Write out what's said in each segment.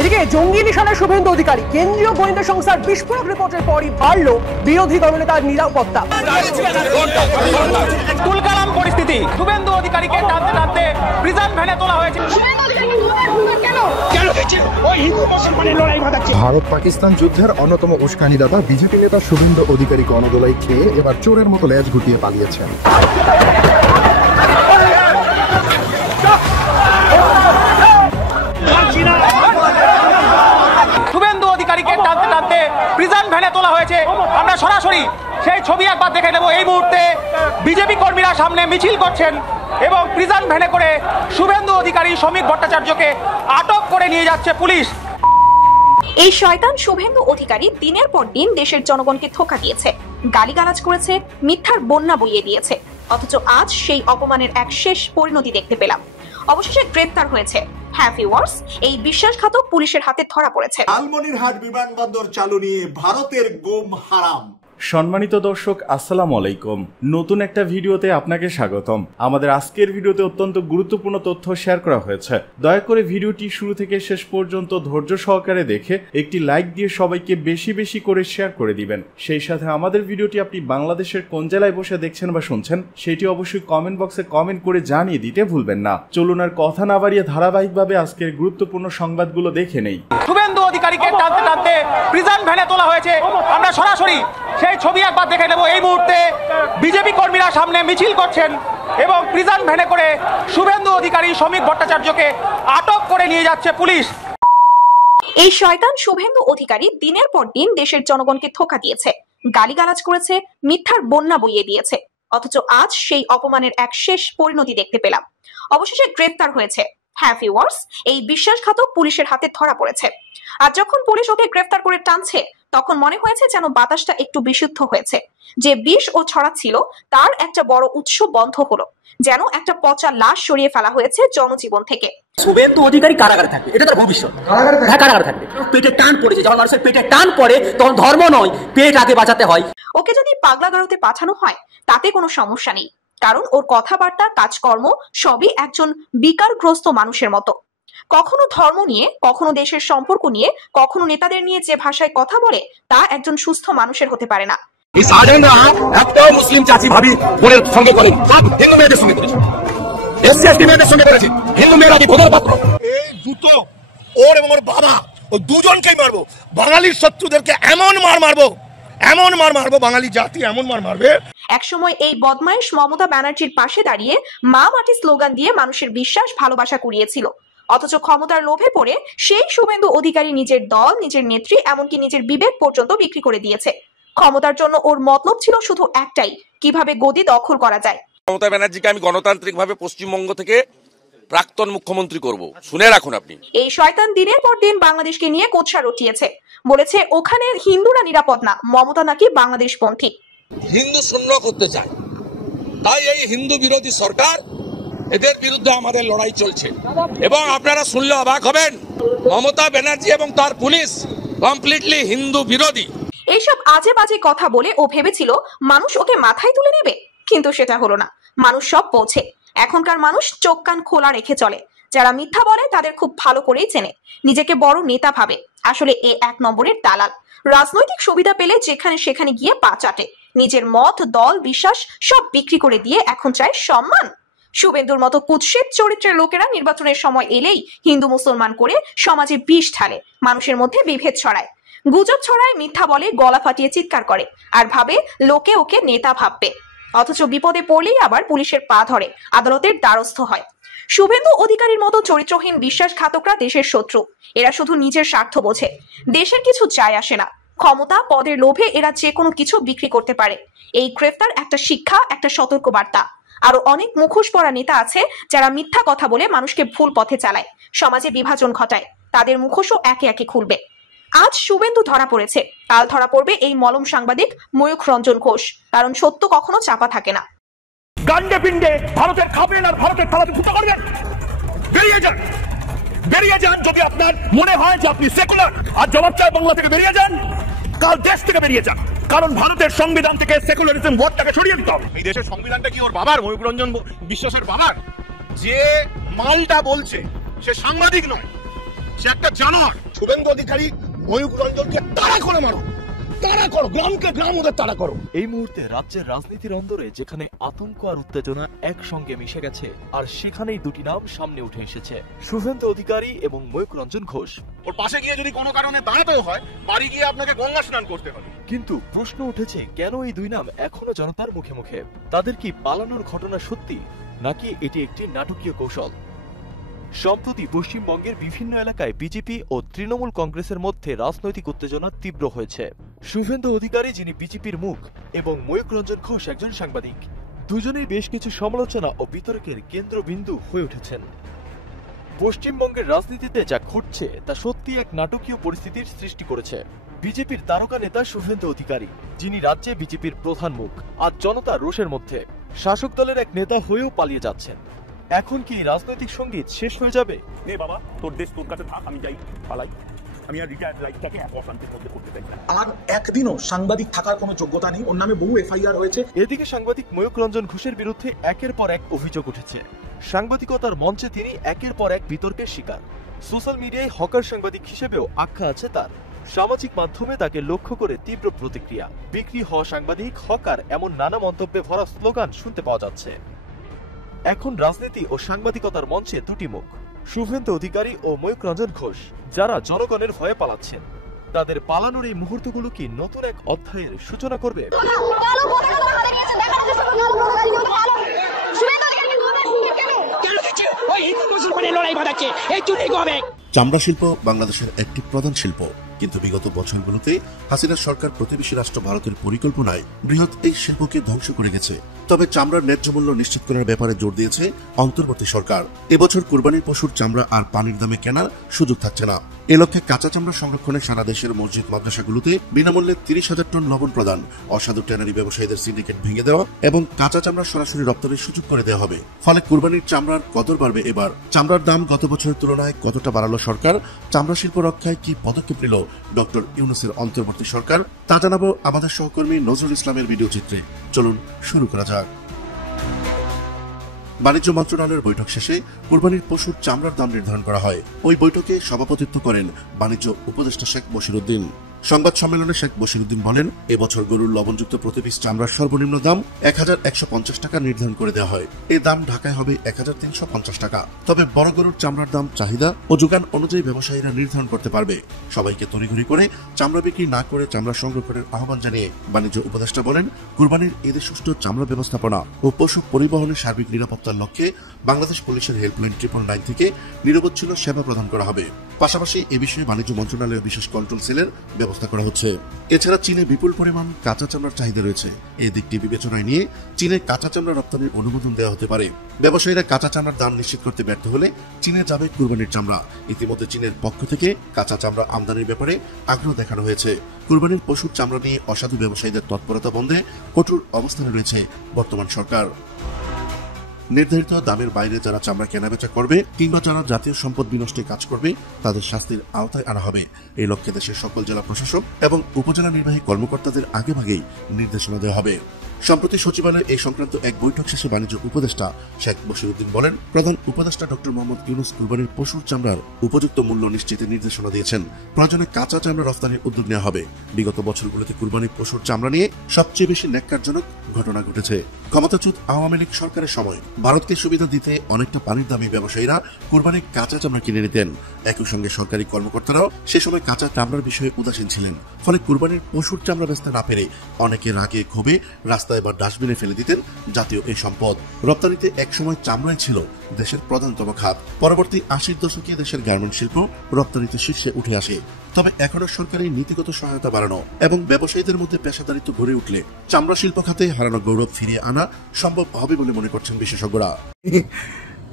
এদিকে জঙ্গি নিশানায় শুভেন্দু অধিকারী, কেন্দ্রীয় গোয়েন্দা সংস্থার বিস্ফোরক রিপোর্টের পরই বাড়ল বিরোধী দলনেতার নিরাপত্তা। তুলকালাম পরিস্থিতি, শুভেন্দু অধিকারীকে টানতে টানতে প্রিজন ভ্যানে তোলা হয়েছে। ভারত পাকিস্তান যুদ্ধের অন্যতম উস্কানিদাতা বিজেপি নেতা শুভেন্দু অধিকারী গণদোলাই খেয়ে এবার চোরের মতো লেজ গুটিয়ে পালিয়েছেন। শুভেন্দু অধিকারীকে টানতে টানতে প্রিজন ভ্যানে তোলা হয়েছে। আমরা সরাসরি সেই ছবি একবার দেখে নেব। এই মুহূর্তে বিজেপি কর্মীরা সামনে মিছিল করছেন এবং প্রিজন ভ্যানে করে শুভেন্দু অধিকারী, শ্রমিক ভট্টাচার্যকে আটক করে নিয়ে যাচ্ছে পুলিশ। এই শয়তান শুভেন্দু অধিকারী দিনের পর দিন দেশের জনগণকে ধোঁকা দিয়েছে, গালিগালাজ করেছে, মিথ্যার বন্যা বইয়ে দিয়েছে। অথচ আজ সেই অপমানের এক শেষ পরিণতি দেখতে পেলাম। অবশেষে গ্রেফতার হয়েছে। হ্যাঁ ভিউয়ার্স, এই বিশ্বাসঘাতক পুলিশের হাতে ধরা পড়েছে। লালমনিরহাট বিমানবন্দর চালু নিয়ে ভারতের গোম হারাম। সম্মানিত দর্শক, আসসালামু আলাইকুম। নতুন একটা ভিডিওতে আপনাকে স্বাগতম। আমাদের আজকের ভিডিওতে অত্যন্ত গুরুত্বপূর্ণ তথ্য শেয়ার করা হয়েছে। দয়া করে ভিডিওটি শুরু থেকে শেষ পর্যন্ত ধৈর্য সহকারে দেখে একটি লাইক দিয়ে সবাইকে বেশি বেশি করে শেয়ার করে দিবেন। সেই সাথে আমাদের ভিডিওটি আপনি বাংলাদেশের কোন জেলায় বসে দেখছেন বা শুনছেন সেটি অবশ্যই কমেন্ট বক্সে কমেন্ট করে জানিয়ে দিতে ভুলবেন না। চলুন আর কথা না বাড়িয়ে ধারাবাহিকভাবে আজকের গুরুত্বপূর্ণ সংবাদগুলো দেখে নেই। শুভেন্দু অধিকারীকে টানতে টানতে প্রিজন ভ্যানে তোলা হয়েছে। আমরা সরাসরি সেই ছবি একবার দেখে নেব। এই মুহূর্তে বিজেপি কর্মীরা সামনে মিছিল করছেন এবং প্রিজন ভ্যানে করে শুভেন্দু অধিকারী, শ্রমিক ভট্টাচার্যকে আটক করে নিয়ে যাচ্ছে পুলিশ। এই শয়তান শুভেন্দু অধিকারী দিনের পর দিন দেশের জনগণকে ধোঁকা দিয়েছে, গালিগালাজ করেছে, মিথ্যার বন্যা বইয়ে দিয়েছে। অথচ আজ সেই অপমানের এক শেষ পরিণতি দেখতে পেলাম। অবশেষে গ্রেফতার হয়েছে। হ্যাঁ ভিউয়ার্স, এই বিশ্বাসঘাতক পুলিশের হাতে ধরা পড়েছে। আর যখন পুলিশ ওকে গ্রেফতার করে টানছে তখন মনে হয়েছে যেন বাতাসটা একটু বিশুদ্ধ হয়েছে। যে বিষ ও ছড়াচ্ছিল তার একটা বড় উৎস বন্ধ হলো, যেন একটা পচা লাশ সরিয়ে ফেলা হয়েছে জনজীবন থেকে। শুভেন্দু অধিকারী কারাগারে থাকবে, এটা তার ভবিষ্যৎ। কারাগারে থাকবে। পেটে টান পড়েছে, যখন মানুষের পেটে টান পড়ে তখন ধর্ম নয়, পেট আগে বাঁচাতে হয়। ওকে যদি পাগলাগারোতে পাঠানো হয় তাতে কোনো সমস্যা নেই, কারণ ওর কথাবার্তা, কাজকর্ম সবই একজন বিকারগ্রস্ত মানুষের মতো। কখনো ধর্ম নিয়ে, কখনো দেশের সম্পর্ক নিয়ে, কখনো নেতাদের নিয়ে যে ভাষায় কথা বলে তা একজন সুস্থ মানুষের হতে পারে না। এই শাহজাহানরা একটাও মুসলিম চাচি ভাবি বোনের সঙ্গে করেন, সব হিন্দু মেয়েদের সঙ্গে করেছে, এসসি এসটি মেয়েদের সঙ্গে করেছে। হিন্দু মেয়েরা কি ভোগের পাত্র? এই জুতো ওর এবং ওর বাবা, ও দুজনকেই মারবো। বাঙালির শত্রুদেরকে এমন মার মারবো, এমন মার মারবো, বাঙালি জাতি এমন মার মারবে। একসময় এই বদমাইশ মমতা ব্যানার্জির পাশে দাঁড়িয়ে মা মাটি স্লোগান দিয়ে মানুষের বিশ্বাস, ভালোবাসা কুড়িয়েছিল। অথচ ক্ষমতার লোভে পড়ে সেই শুভেন্দু অধিকারী নিজের দল, নিজের নেত্রী, এমনকি নিজের বিবেক পর্যন্ত বিক্রি করে দিয়েছে। ক্ষমতার জন্য ওর মতলব ছিল শুধু একটাই, কিভাবে গদি দখল করা যায়। মমতা ব্যানার্জিকে আমি গণতান্ত্রিকভাবে পশ্চিমবঙ্গ থেকে প্রাক্তন মুখ্যমন্ত্রী করব, শুনে রাখুন আপনি। এই শয়তান দিনের পর দিন বাংলাদেশকে নিয়ে কোৎসা রটিয়েছে। বলেছে ওখানে হিন্দুরা নিরাপদ না, মমতা নাকি বাংলাদেশপন্থী। হিন্দু শূন্য করতে চায়, তাই এই হিন্দু বিরোধী সরকার, এদের বিরুদ্ধে আমাদের লড়াই চলছে। এবং আপনারা শুনলে অবাক হবেন, মমতা ব্যানার্জি এবং তার পুলিশ কমপ্লিটলি হিন্দু বিরোধী। এইসব আজে বাজে কথা বলে ও ভেবেছিল মানুষ ওকে মাথায় তুলে নেবে, কিন্তু সেটা হলো না। মানুষ সব পৌঁছে। এখনকার মানুষ চোখ কান খোলা রেখে চলে। যারা মিথ্যা বলে তাদের খুব ভালো করেই চেনে, নিজেকে বড় নেতা ভাবে, আসলে এ এক নম্বরের দালাল। রাজনৈতিক সুবিধা পেলে যেখানে সেখানে গিয়ে পা চাটে, নিজের মত, দল, বিশ্বাস সব বিক্রি করে দিয়ে এখন চায় সম্মান। শুভেন্দুর মতো কুৎসিত চরিত্রের লোকেরা নির্বাচনের সময় এলেই হিন্দু মুসলমান করে সমাজে বিষ ঢালে, মানুষের মধ্যে বিভেদ ছড়ায়, গুজব ছড়ায়, মিথ্যা বলে, গলা ফাটিয়ে চিৎকার করে, আর ভাবে লোকে ওকে নেতা ভাববে। অথচ বিপদে পড়লেই আবার পুলিশের পা ধরে, আদালতের দ্বারস্থ হয়। শুভেন্দু অধিকারীর মতো চরিত্রহীন বিশ্বাসঘাতকরা দেশের শত্রু। এরা শুধু নিজের স্বার্থ বোঝে, দেশের কিছু যায় আসে না। ক্ষমতা, পদের লোভে এরা যে কোনো কিছু বিক্রি করতে পারে। এই গ্রেফতার একটা শিক্ষা, একটা সতর্ক বার্তা। আরো অনেক মুখোশ পরা নেতা আছে যারা মিথ্যা কথা বলে মানুষকে ভুল পথে চালায়, সমাজে বিভাজন ঘটায়। তাদের মুখোশও একে একে খুলবে। আজ শুভেন্দু ধরা পড়েছে, কাল ধরা পড়বে এই মলম সাংবাদিক ময়ূখ রঞ্জন ঘোষ, কারণ সত্য কখনো চাপা থাকে না। গান্ডে পিণ্ডে ভারতের খাবেন আর ভারতের থালাতে ফুটো করবেন। বেরিয়ে যান, বেরিয়ে যান। যদি আপনার মনে হয় যে আপনি সেকুলার আর জবাব চায় বাংলা থেকে, বেরিয়ে যান। কাল দেশ থেকে বেরিয়ে যান, কারণ ভারতের সংবিধান থেকে সেকুলারিজম ওয়ার্ডটাকে সরিয়ে দিতে হবে। এই দেশের সংবিধানটা কি ওর বাবার, ময়ূখ রঞ্জন বিশ্বাসের বাবার? যে মালটা বলছে সে সাংবাদিক নয়, সে একটা জানোয়ার। শুভেন্দু অধিকারী ময়ূর রঞ্জনকে তাড়া করে মারো, তাড়া করো, গ্রামকে গ্রাম ওদের তাড়া করো। এই মুহূর্তে রাজ্যের রাজনীতির অন্দরে যেখানে আতঙ্ক আর উত্তেজনা একসঙ্গে মিশে গেছে, আর সেখানেই দুটি নাম সামনে উঠে এসেছে, শুভেন্দু অধিকারী এবং ময়ূর রঞ্জন ঘোষ। ওর পাশে গিয়ে যদি কোনো কারণে দাঁড়াতেও হয়, বাড়ি গিয়ে আপনাকে গঙ্গা স্নান করতে হবে। কিন্তু প্রশ্ন উঠেছে, কেন এই দুই নাম এখনো জনতার মুখে মুখে? তাদের কি পালানোর ঘটনা সত্যি, নাকি এটি একটি নাটকীয় কৌশল? সম্প্রতি পশ্চিমবঙ্গের বিভিন্ন এলাকায় বিজেপি ও তৃণমূল কংগ্রেসের মধ্যে রাজনৈতিক উত্তেজনা তীব্র হয়েছে। শুভেন্দু অধিকারী, যিনি বিজেপির মুখ, এবং ময়ূর রঞ্জন ঘোষ একজন সাংবাদিক, দুজনেই বেশ কিছু সমালোচনা ও বিতর্কের কেন্দ্রবিন্দু হয়ে উঠেছেন। পশ্চিমবঙ্গের রাজনীতিতে যা ঘটছে তা সত্যি এক নাটকীয় পরিস্থিতির সৃষ্টি করেছে। বিজেপির তারকা নেতা শুভেন্দু অধিকারী, যিনি রাজ্যে বিজেপির প্রধান মুখ, আজ জনতা রোষের মধ্যে শাসক দলের এক নেতা হয়েও পালিয়ে যাচ্ছেন। এখন কি রাজনৈতিক সঙ্গীত শেষ হয়ে যাবে? নে বাবা, তোর দেশ তোর কাছে থাক, আমি যাই পালাই। আমি আর রিটায়ার্ড লাইফটাকে অশান্তির মধ্যে করতে চাই না। আর একদিনও সাংবাদিক থাকার কোনো যোগ্যতা নেই, ওর নামে বহু এফআইআর হয়েছে। এদিকে সাংবাদিক ময়ূর রঞ্জন ঘোষের বিরুদ্ধে একের পর এক অভিযোগ উঠেছে। সাংবাদিকতার মঞ্চে তিনি একের পর এক বিতর্কের শিকার। সোশ্যাল মিডিয়ায় হকার সাংবাদিক হিসেবেও আখ্যা আছে তার। সামাজিক মাধ্যমে তাকে লক্ষ্য করে তীব্র প্রতিক্রিয়া। বিক্রি হওয়া সাংবাদিক, হকার, এমন নানা মন্তব্যে ভরা স্লোগান শুনতে পাওয়া যাচ্ছে। এখন রাজনীতি ও সাংবাদিকতার মঞ্চে দুটি মুখ, শুভেন্দু অধিকারী ও ময়ূর রঞ্জন ঘোষ, যারা জনগণের ভয়ে পালাচ্ছেন। তাদের পালানোর এই মুহূর্তগুলো কি নতুন এক অধ্যায়ের সূচনা করবে? চামড়া শিল্প বাংলাদেশের একটি প্রধান শিল্প, কিন্তু বিগত বছরগুলোতে হাসিনা সরকার প্রতিবেশী রাষ্ট্র ভারতের পরিকল্পনায় বৃহৎ এই শিল্পকে ধ্বংস করে গেছে। তবে চামড়ার ন্যায্য মূল্য নিশ্চিত করার ব্যাপারে জোর দিয়েছে অন্তর্বর্তী সরকার। এবছর কুরবানির পশুর চামড়া আর পানির দামে কেনার সুযোগ থাকছে না। এ লক্ষ্যে কাঁচা চামড়া সংরক্ষণে সারা দেশের মসজিদ মাদ্রাসাগুলোতে বিনামূল্যে 30,000 টন লবণ প্রদান, অসাধু ট্যানারি ব্যবসায়ীদের সিন্ডিকেট ভেঙে দেওয়া এবং কাঁচা চামড়া সরাসরি রপ্তানির সুযোগ করে দেওয়া হবে। ফলে কুরবানির চামড়ার কদর বাড়বে। এবার চামড়ার দাম গত বছরের তুলনায় কতটা বাড়ালো সরকার, চামড়া শিল্প রক্ষায় কি পদক্ষেপ নিল ডক্টর ইউনূসের অন্তর্বর্তী সরকার, তা জানাবো আমাদের সহকর্মী নজরুল ইসলামের ভিডিও চিত্রে। চলুন শুরু করা যাক। বাণিজ্য মন্ত্রণালয়ের বৈঠক শেষে কুরবানির পশুর চামড়ার দাম নির্ধারণ করা হয়। ওই বৈঠকে সভাপতিত্ব করেন বাণিজ্য উপদেষ্টা শেখ বশিরউদ্দিন। সংবাদ সম্মেলনে শেখ বশিরউদ্দিন বলেন, এবছর গরুর লবণযুক্ত প্রতি পিস চামড়ার সর্বনিম্ন দাম 1150 টাকা নির্ধারণ করে দেওয়া হয়। এই দাম ঢাকায় হবে 1350 টাকা। তবে বড় গরুর চামড়ার দাম চাহিদা ও যোগান অনুযায়ী ব্যবসায়ীরা নির্ধারণ করতে পারবে। সবাইকে তড়িঘড়ি করে চামড়া বিক্রি না করে চামড়া সংরক্ষণের আহ্বান জানিয়ে বাণিজ্য উপদেষ্টা বলেন, কুরবানির ঈদে সুষ্ঠু চামড়া ব্যবস্থাপনা ও পশু পরিবহনের সার্বিক নিরাপত্তার লক্ষ্যে বাংলাদেশ পুলিশের হেল্পলাইন 999 থেকে নিরবচ্ছিন্ন সেবা প্রদান করা হবে। পাশাপাশি এ বিষয়ে বাণিজ্য মন্ত্রণালয়ের বিশেষ কন্ট্রোল সেলের ব্যবস্থা করা হচ্ছে। এছাড়া চীনে বিপুল পরিমাণ কাঁচা চামড়ার চাহিদা রয়েছে। এই দিকটি বিবেচনায় নিয়ে চীনে কাঁচা চামড়া রপ্তানির অনুমোদন দেওয়া হতে পারে। ব্যবসায়ীরা কাঁচা চামড়ার দাম নিশ্চিত করতে ব্যর্থ হলে চীনে যাবে কুরবানির চামড়া। ইতিমধ্যে চীনের পক্ষ থেকে কাঁচা চামড়া আমদানির ব্যাপারে আগ্রহ দেখানো হয়েছে। কুরবানির পশুর চামড়া নিয়ে অসাধু ব্যবসায়ীদের তৎপরতা বন্ধে কঠোর অবস্থানে রয়েছে বর্তমান সরকার। নির্ধারিত দামের বাইরে যারা চামড়া কেনাবেচা করবে কিংবা যারা জাতীয় সম্পদ বিনষ্টে কাজ করবে তাদের শাস্তির আওতায় আনা হবে। এই লক্ষ্যে দেশের সকল জেলা প্রশাসক এবং উপজেলা নির্বাহী কর্মকর্তাদের আগেভাগেই নির্দেশনা দেওয়া হবে। সম্প্রতি সচিবালয়ে এই সংক্রান্ত এক বৈঠক শেষে বাণিজ্য উপদেষ্টা শেখ বশিরউদ্দিন বলেন, প্রধান উপদেষ্টা ডক্টর মোহাম্মদ ইউনূস কুরবানির পশুর চামড়ার উপযুক্ত মূল্য নিশ্চিতের নির্দেশনা দিয়েছেন। প্রয়োজনে কাঁচা চামড়া রফতানির উদ্যোগ নেওয়া হবে। বিগত বছরগুলোতে কুরবানির পশুর চামড়া নিয়ে সবচেয়ে বেশি ন্যাক্কারজনক ঘটনা ঘটেছে। ক্ষমতাচ্যুত আওয়ামী লীগ সরকারের সময় ভারতকে সুবিধা দিতে অনেকটা পানির দামে ব্যবসায়ীরা কুরবানির কাঁচা চামড়া কিনে নিতেন। একই সঙ্গে সরকারি কর্মকর্তারাও সে সময় কাঁচা চামড়ার বিষয়ে উদাসীন ছিলেন। ফলে কুরবানির পশুর চামড়া বেচতে না পেরে অনেকে রাগে ক্ষোভে রাস্তায় বা ডাস্টবিনে ফেলে দিতেন জাতীয় এই সম্পদ। রপ্তানিতে একসময় চামড়াই ছিল দেশের প্রধানতম খাত। পরবর্তী 80-র দশকে দেশের গার্মেন্ট শিল্প রপ্তানিতে শীর্ষে উঠে আসে। তবে এখনো সরকারি নীতিগত সহায়তা বাড়ানো এবং ব্যবসায়ীদের মধ্যে পেশাদারিত্ব গড়ে উঠলে চামড়া শিল্প খাতে হারানো গৌরব ফিরিয়ে আনা সম্ভব হবে বলে মনে করছেন বিশেষজ্ঞরা।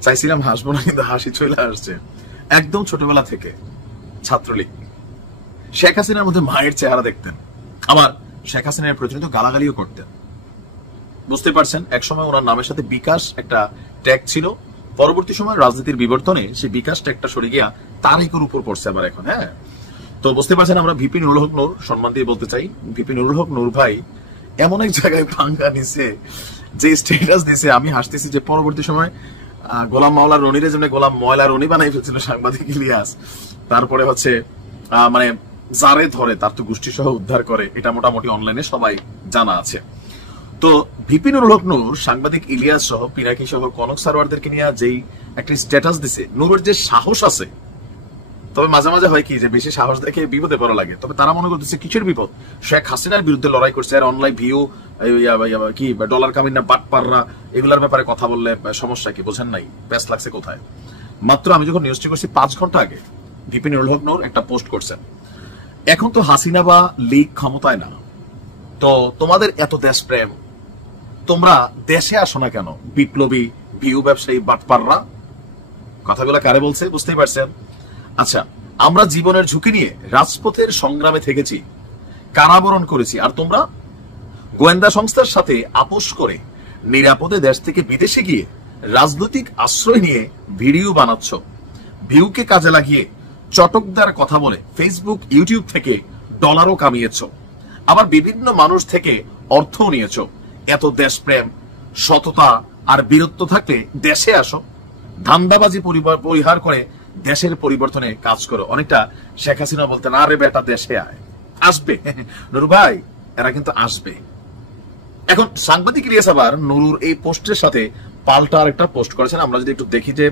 চাইছিলাম হাসবো না, কিন্তু হাসি চলে আসছে। একদম ছোটবেলা থেকে ছাত্রলীগ, শেখ হাসিনার মধ্যে মায়ের চেহারা দেখতেন, আবার শেখ হাসিনার প্রচলিত গালাগালিও করতেন। বুঝতে পারছেন, একসময় ওনার নামের সাথে বিকাশ একটা ট্যাগ ছিল। পরবর্তী সময় রাজনীতির বিবর্তনে সেই বিকাশ ট্যাগটা সরে গিয়া তারেকের উপর পড়ছে আবার এখন। হ্যাঁ, তো বুঝতে পারছেন, আমরা ভিপি নুরুল হক নূর সম্মান দিয়ে বলতে চাই, ভিপি নুরুল হক নূর ভাই এমন এক জায়গায় পাঙ্গা নিছে, যে স্ট্যাটাস দিছে, আমি হাসতেছি যে পরবর্তী সময় গোলাম মাওলা রনিরে যেমন গোলাম ময়লা রনি বানাই ফেলছিল সাংবাদিক ইলিয়াস, তারপরে হচ্ছে মানে যারে ধরে তার তো গোষ্ঠী সহ উদ্ধার করে, এটা মোটামুটি অনলাইনে সবাই জানা আছে। তো ভিপি নুরুল হক নূর সাংবাদিক ইলিয়াস সহ পিনাকি সহ কনক সারোয়ারদেরকে নিয়ে যেই একটা স্ট্যাটাস দিছে, নূরের যে সাহস আছে, তবে মাঝে মাঝে হয় কি যে বেশি সাহস দেখে বিপদে পড়া লাগে। তবে তারা মনে করতেছে কিসের বিপদ, শেখ হাসিনার বিরুদ্ধে লড়াই করছে আর অনলাইন ভিউ কি ডলার কামিনা বাটপাররা এগুলার ব্যাপারে কথা বললে সমস্যা কি, বোঝেন নাই ব্যাস লাগছে কোথায়। মাত্র আমি যখন নিউজটি করছি 5 ঘন্টা আগে ভিপি নুরুল হক নূর একটা পোস্ট করছেন, এখন তো হাসিনা বা লীগ ক্ষমতায় না, তো তোমাদের এত দেশপ্রেম, তোমরা দেশে আসো না কেন বিপ্লবী ভিউ ব্যবসায়ী বাটপাররা। কথাগুলো কারে বলছে বুঝতেই পারছেন। আচ্ছা, আমরা জীবনের ঝুঁকি নিয়ে রাজপথের সংগ্রামে থেকেছি, কারাবরণ করেছি, আর তোমরা গোয়েন্দা সংস্থার সাথে আপোষ করে নিরাপদে দেশ থেকে বিদেশে গিয়ে রাজনৈতিক আশ্রয় নিয়ে ভিডিও বানাচ্ছ, ভিউকে কাজে লাগিয়ে চটকদার কথা বলে ফেসবুক ইউটিউব থেকে ডলারও কামিয়েছ, আবার বিভিন্ন মানুষ থেকে অর্থও নিয়েছ। এত দেশপ্রেম, সততা আর বীরত্ব থাকলে দেশে আসো, ধান্দাবাজি পরিহার করে দেশের পরিবর্তনে কাজ করো। অনেকটা শেখ হাসিনা বলতেন, আরে বেটা দেশে আয়, আসবে নুরু ভাই, এরা কিন্তু আসবে। এখন সাংবাদিক ইলিয়াস আবার নুরুর এই পোস্টের সাথে পাল্টা আরেকটা পোস্ট করেছেন। আমরা যদি একটু দেখি যে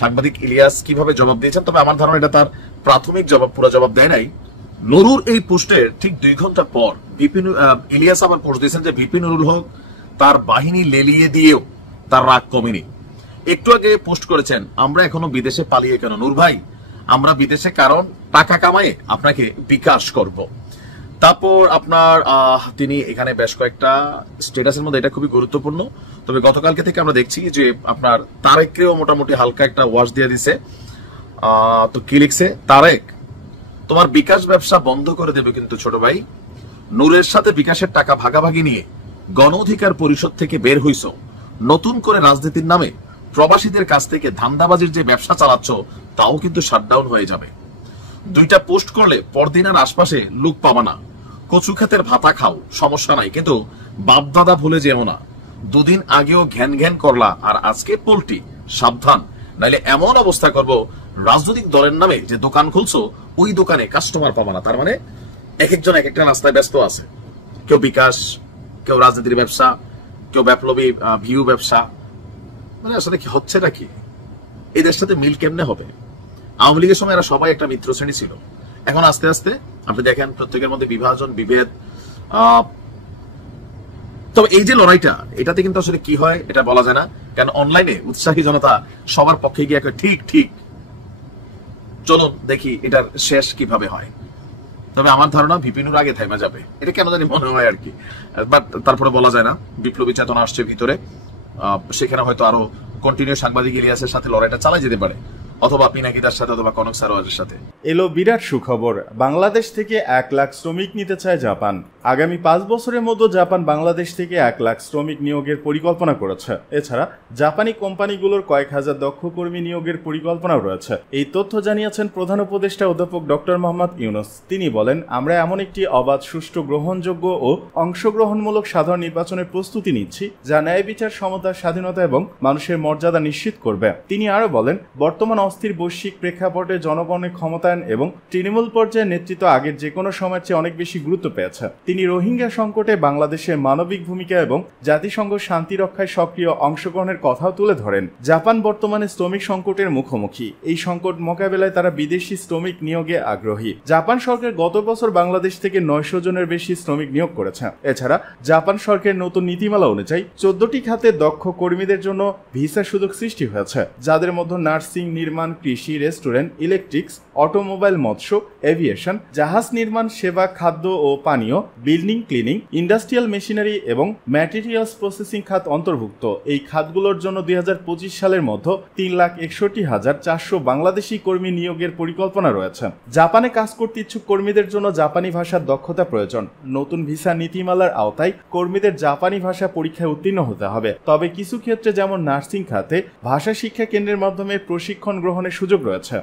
সাংবাদিক ইলিয়াস কিভাবে জবাব দিয়েছেন, তবে আমার ধারণা এটা তার প্রাথমিক জবাব, পুরো জবাব দেয় নাই। নুরুর এই পোস্টের ঠিক 2 ঘন্টা পর ইলিয়াস আবার পোস্ট দিয়েছেন যে ভিপি নুরুল হক তার বাহিনী লেলিয়ে দিয়েও তার রাগ কমেনি। একটু আগে পোস্ট করেছেন, আমরা এখনো বিদেশে পালিয়ে কেন নূর ভাই, আমরা বিদেশে কারণ টাকা কামায়ে আপনাকে বিকাশ করব। তারপর আপনার তিনি এখানে বেশ কয়েকটা স্ট্যাটাসের মধ্যে এটা খুবই গুরুত্বপূর্ণ, তবে গতকালকে থেকে আমরা দেখছি যে আপনার তারেককেও মোটামুটি হালকা একটা ওয়াশ দিয়ে দিছে। তো কি লিখছে, তারেক তোমার বিকাশ ব্যবসা বন্ধ করে দেবে কিন্তু ছোট ভাই, নূরের সাথে বিকাশের টাকা ভাগাভাগি নিয়ে গণ অধিকার পরিষদ থেকে বের হইছ, নতুন করে রাজনীতির নামে প্রবাসীদের কাছ থেকে ধান্দাবাজির যে ব্যবসা চালাচ্ছ তাও কিন্তু শাটডাউন হয়ে যাবে। 2টা পোস্ট করলে পরদিন আর আশপাশে লোক পাবা না, কচু ক্ষেতের ভাতা খাও সমস্যা নাই, কিন্তু বাপ দাদা ভুলে যেও না। 2 দিন আগেও ঘ্যান ঘ্যান করলা আর আজকে পোল্টি, সাবধান, নাইলে এমন অবস্থা করব রাজনৈতিক দলের নামে যে দোকান খুলছো ওই দোকানে কাস্টমার পাবা না। তার মানে এক একজন এক একটা রাস্তায় ব্যস্ত আছে, কেউ বিকাশ, কেউ রাজনীতির ব্যবসা, কেউ বিপ্লবী ভিউ ব্যবসা। মানে আসলে কি হচ্ছেটা কি, এদের সাথে মিল কেমনে হবে? আওয়ামী লীগের সময় এরা সবাই একটা মিত্র শ্রেণী ছিল, এখন আস্তে আস্তে আপনি দেখেন প্রত্যেকের মধ্যে বিভাজন, বিভেদ। তবে এই যে লড়াইটা, এটাতে কিন্তু আসলে কি হয় এটা বলা যায় না, কারণ অনলাইনে উৎসাহী জনতা সবার পক্ষে গিয়ে ঠিক ঠিক চলুন দেখি এটার শেষ কিভাবে হয়। তবে আমার ধারণা ভিপিনুর আগে থেমে যাবে, এটা কেন জানি মনে হয় আর কি, বাট তারপরে বলা যায় না, বিপ্লবী চেতনা আসছে ভিতরে, সেখানে হয়তো আরো কন্টিনিউ সাংবাদিক ইলিয়াসের সাথে লড়াইটা চালাই যেতে পারে, অথবা পিনাকিদার সাথে অথবা কনক সারোয়ারের সাথে। এলো বিরাট সুখবর, বাংলাদেশ থেকে 1 লাখ শ্রমিক নিতে চায় জাপান। আগামী 5 বছরের মধ্যে জাপান বাংলাদেশ থেকে 1 লাখ শ্রমিক নিয়োগের পরিকল্পনা করেছে। এছাড়া জাপানি কোম্পানিগুলোর কয়েক হাজার দক্ষ কর্মী নিয়োগের পরিকল্পনাও রয়েছে। এই তথ্য জানিয়েছেন প্রধান উপদেষ্টা অধ্যাপক ডক্টর মোহাম্মদ ইউনূস। তিনি বলেন, আমরা এমন একটি অবাধ, সুষ্ঠু, গ্রহণযোগ্য ও অংশগ্রহণমূলক সাধারণ নির্বাচনের প্রস্তুতি নিচ্ছি যা ন্যায় বিচার, সমতা, স্বাধীনতা এবং মানুষের মর্যাদা নিশ্চিত করবে। তিনি আরো বলেন, বর্তমান অস্থির বৈশ্বিক প্রেক্ষাপটে জনগণের ক্ষমতায়ন এবং তৃণমূল পর্যায়ের নেতৃত্ব আগের যে কোনো সময়ের চেয়ে অনেক বেশি গুরুত্ব পেয়েছে। তিনি রোহিঙ্গা সংকটে বাংলাদেশের মানবিক ভূমিকা এবং জাতিসংঘ শান্তি রক্ষায় সক্রিয় অংশগ্রহণের কথাও তুলে ধরেন। জাপান বর্তমানে শ্রমিক সংকটের মুখোমুখি। এই সংকট মোকাবেলায় তারা বিদেশি শ্রমিক নিয়োগে আগ্রহী। জাপান সরকার গত বছর বাংলাদেশ থেকে 900 জনের বেশি শ্রমিক নিয়োগ করেছে। এছাড়া জাপান সরকারের নতুন নীতিমালা অনুযায়ী 14টি খাতে দক্ষ কর্মীদের জন্য ভিসা সুযোগ সৃষ্টি হয়েছে, যাদের মধ্যে নার্সিং, নির্মাণ, কৃষি, রেস্টুরেন্ট, ইলেকট্রিক্স, অটোমোবাইল, মৎস্য, এভিয়েশন, জাহাজ নির্মাণ, সেবা, খাদ্য ও পানীয়, বিল্ডিং, ক্লিনিং, ইন্ডাস্ট্রিয়াল মেশিনারি এবং ম্যাটেরিয়ালস প্রসেসিং খাত অন্তর্ভুক্ত। এই খাতগুলোর জন্য 2025 সালের মধ্যে 3,61,400 বাংলাদেশি কর্মী নিয়োগের পরিকল্পনা রয়েছে। জাপানে কাজ করতে ইচ্ছুক কর্মীদের জন্য জাপানি ভাষার দক্ষতা প্রয়োজন। নতুন ভিসা নীতিমালার আওতায় কর্মীদের জাপানি ভাষা পরীক্ষায় উত্তীর্ণ হতে হবে। তবে কিছু ক্ষেত্রে, যেমন নার্সিং খাতে, ভাষা শিক্ষা কেন্দ্রের মাধ্যমে প্রশিক্ষণ গ্রহণের সুযোগ রয়েছে।